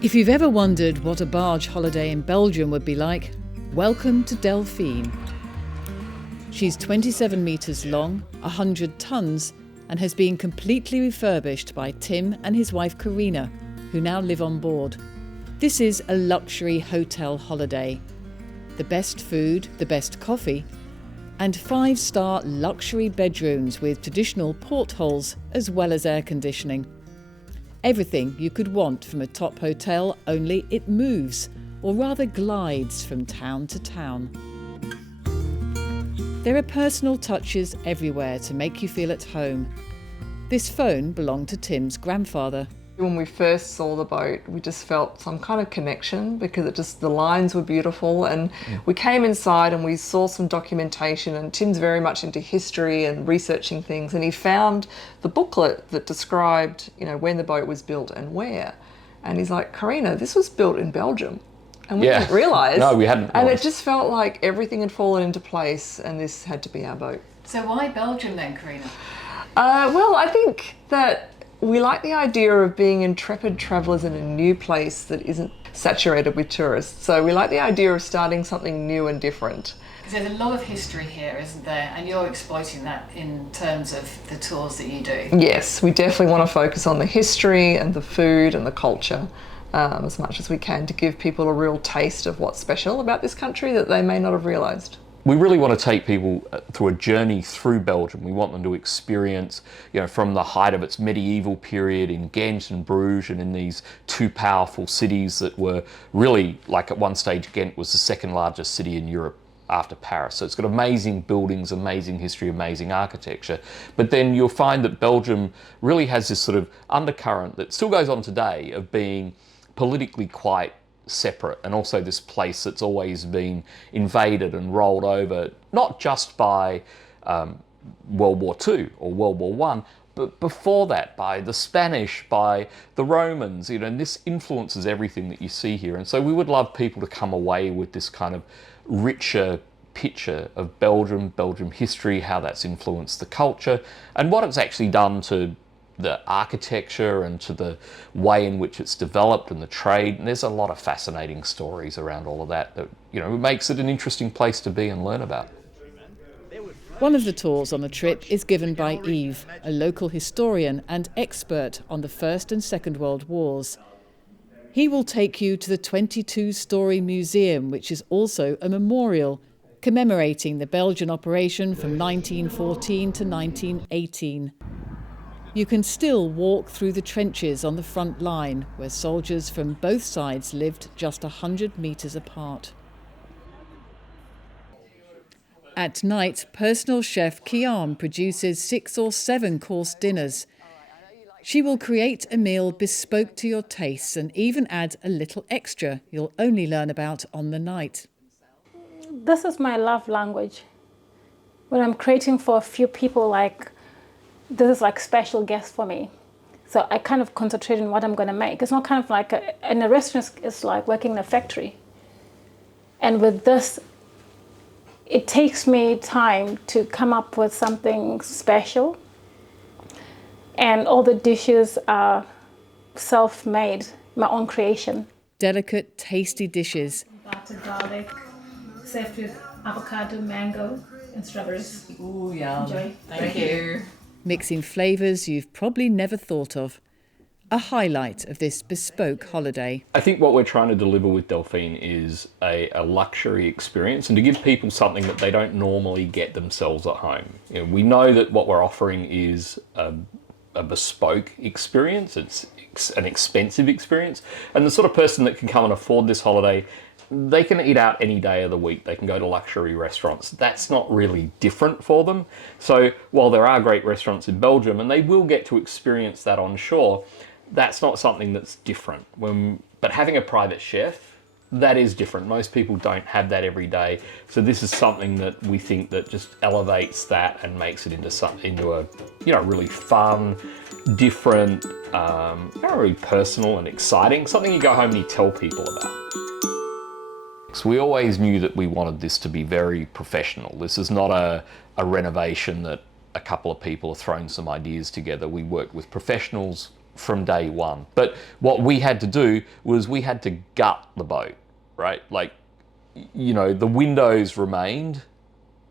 If you've ever wondered what a barge holiday in Belgium would be like, welcome to Delfine. She's 27 metres long, 100 tonnes, and has been completely refurbished by Tim and his wife Karina, who now live on board. This is a luxury hotel holiday. The best food, the best coffee, and 5-star luxury bedrooms with traditional portholes as well as air conditioning. Everything you could want from a top hotel, only it moves, or rather glides from town to town. There are personal touches everywhere to make you feel at home. This phone belonged to Tim's grandfather. When we first saw the boat, we just felt some kind of connection because the lines were beautiful, and we came inside and we saw some documentation, and Tim's very much into history and researching things, and he found the booklet that described, when the boat was built and where. And he's like, Karina, this was built in Belgium. And we didn't realise. No, we hadn't And realised. it just felt like everything had fallen into place and this had to be our boat. So why Belgium then, Karina? Well, I think that we like the idea of being intrepid travellers in a new place that isn't saturated with tourists. So we like the idea of starting something new and different. Because there's a lot of history here, isn't there? And you're exploiting that in terms of the tours that you do. Yes, we definitely want to focus on the history and the food and the culture as much as we can to give people a real taste of what's special about this country that they may not have realised. We really want to take people through a journey through Belgium. We want them to experience, from the height of its medieval period in Ghent and Brugge, and in these two powerful cities that were really, like at one stage, Ghent was the second largest city in Europe after Paris. So it's got amazing buildings, amazing history, amazing architecture. But then you'll find that Belgium really has this sort of undercurrent that still goes on today of being politically quite separate, and also this place that's always been invaded and rolled over, not just by World War II or World War I, but before that by the Spanish, by the Romans, and this influences everything that you see here. And so we would love people to come away with this kind of richer picture of Belgium, Belgium history, how that's influenced the culture, and what it's actually done to the architecture and to the way in which it's developed and the trade. And there's a lot of fascinating stories around all of that it makes it an interesting place to be and learn about. One of the tours on the trip is given by Yves, a local historian and expert on the First and Second World Wars. He will take you to the 22-storey museum, which is also a memorial commemorating the Belgian operation from 1914 to 1918. You can still walk through the trenches on the front line, where soldiers from both sides lived just 100 metres apart. At night, personal chef Keam produces 6 or 7 course dinners. She will create a meal bespoke to your tastes and even add a little extra you'll only learn about on the night. This is my love language. When I'm creating for a few people, this is like special guest for me. So I kind of concentrate on what I'm going to make. It's not kind of like in a restaurant, it's like working in a factory. And with this, it takes me time to come up with something special. And all the dishes are self-made, my own creation. Delicate, tasty dishes. Butter, garlic, served with avocado, mango, and strawberries. Ooh, yum. Enjoy. Thank you. Mixing flavours you've probably never thought of. A highlight of this bespoke holiday. I think what we're trying to deliver with Delfine is a luxury experience, and to give people something that they don't normally get themselves at home. We know that what we're offering is a bespoke experience. It's an expensive experience, and the sort of person that can come and afford this holiday, they can eat out any day of the week. They can go to luxury restaurants. That's not really different for them. So while there are great restaurants in Belgium, and they will get to experience that on shore, that's not something that's different. But having a private chef, that is different. Most people don't have that every day. So this is something that we think that just elevates that and makes it into a really fun, different, really personal and exciting, something you go home and you tell people about. So we always knew that we wanted this to be very professional. This is not a renovation that a couple of people have thrown some ideas together. We worked with professionals from day one. But what we had to do was we had to gut the boat, right? Like, you know, the windows remained,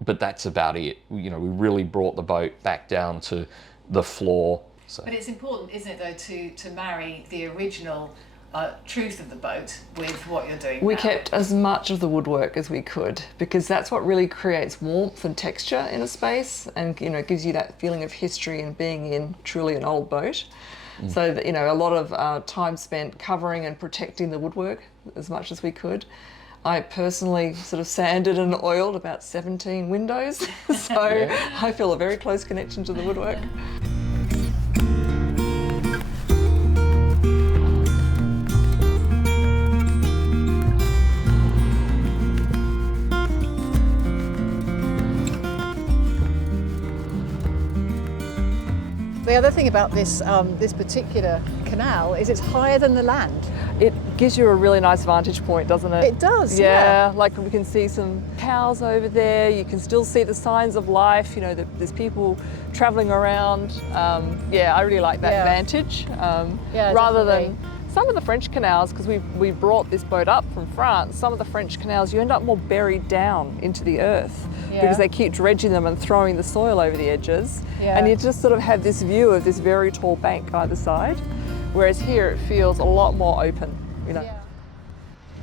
but that's about it. You know, we really brought the boat back down to the floor. So. But it's important, isn't it, though, to marry the original truth of the boat with what you're doing We now. kept as much of the woodwork as we could, because that's what really creates warmth and texture in a space, and, you know, gives you that feeling of history and being in truly an old boat. So that, you know, a lot of time spent covering and protecting the woodwork as much as we could. I personally sort of sanded and oiled about 17 windows, so I feel a very close connection to the woodwork. The other thing about this this particular canal is it's higher than the land. It gives you a really nice vantage point, doesn't it? It does, yeah. Like we can see some cows over there. You can still see the signs of life. You know, there's people travelling around. Yeah, I really like that vantage. Rather than some of the French canals, because we brought this boat up from France. Some of the French canals, you end up more buried down into the earth because they keep dredging them and throwing the soil over the edges. And you just sort of have this view of this very tall bank either side. Whereas here it feels a lot more open, you know.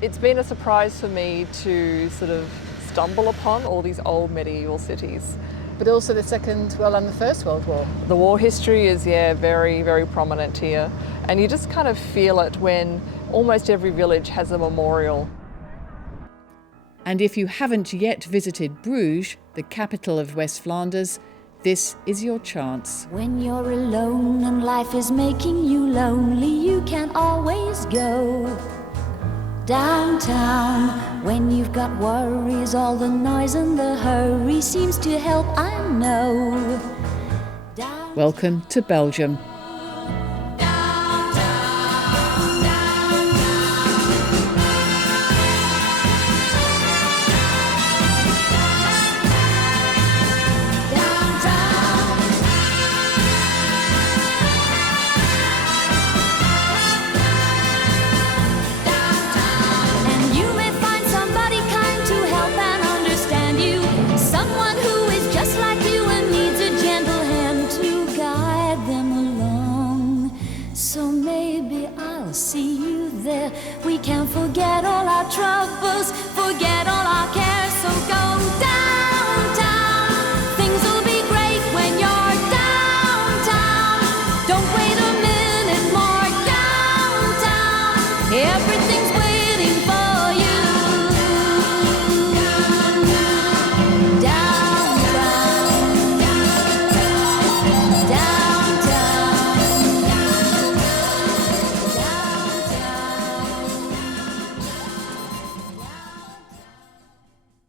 It's been a surprise for me to sort of stumble upon all these old medieval cities. But also the Second, well, and the First World War. The war history is, very, very prominent here. And you just kind of feel it when almost every village has a memorial. And if you haven't yet visited Bruges, the capital of West Flanders, this is your chance. When you're alone and life is making you lonely, you can always go downtown. When you've got worries, all the noise and the hurry seems to help, I know. Welcome to Belgium. See you there. We can forget all our troubles, forget all our cares. So go downtown. Things will be great when you're downtown. Don't wait a minute more. Downtown. Everything